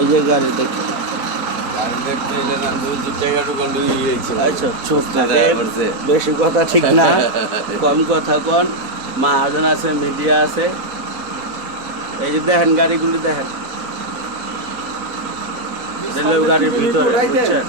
এই যে গাড়ি দেখতে আচ্ছা চুপ বেশি কথা ঠিক না। কম কথা কন। মহাজন আছে মিডিয়া আছে। এই যে দেখেন গাড়িগুলি দেখেন। গাড়ির ভিতরে বুঝছেন?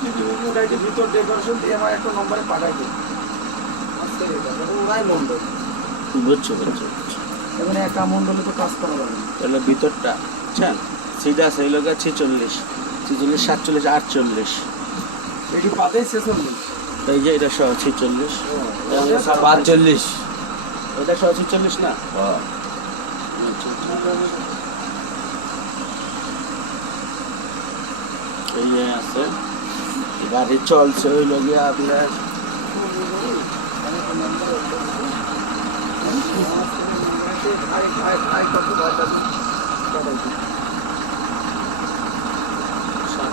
টিভি উঠাইতে ভিতর ডেকোরেশন দিয়ে আমার একটা নম্বরে পাঠাই দিন। ওরাই মন্ডল বুঝছ বুঝছ এখানে একা মন্ডলে তো কাজ করা যাবে না। তাহলে ভিতরটা বুঝছেন? সিট আছে এই লোক ছেচল্লিশ ছেচল্লিশ সাতচল্লিশ আটচল্লিশ। এটি পাতেই ছেচল্লিশ। এই যে এটা সহ ছেচল্লিশ। পাঁচচল্লিশ। এটা সহ ছেচল্লিশ না? হ্যাঁ আছে। গাড়ি চলছে ওই লোকে আপনার।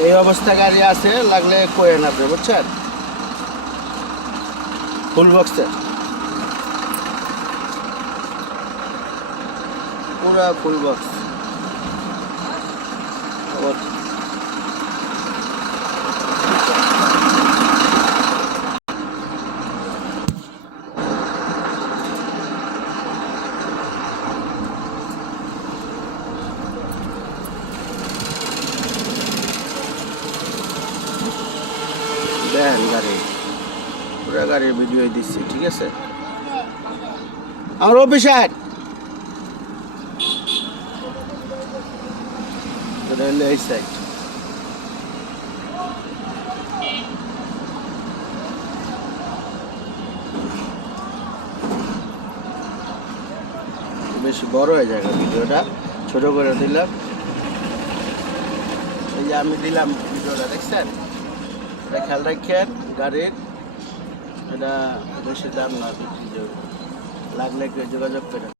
এই অবস্থা গাড়ি আছে লাগলে কোয়েন আপনি বুঝছেন? ফুল বক্সে পুরা ফুল বক্স দেখেন গাড়ি। পুরা গাড়ির ভিডিও দিচ্ছি, ঠিক আছে? আমার অফিসার! এই সাইড বেশ বড় হয়ে যায় ভিডিওটা, ছোট করে দিলাম। এই যে আমি দিলাম ভিডিওটা, দেখছেন? এটা খেয়াল রাখেন গাড়ির এটা বেশি দাম না বিক্রি লাগলে যোগাযোগ করে।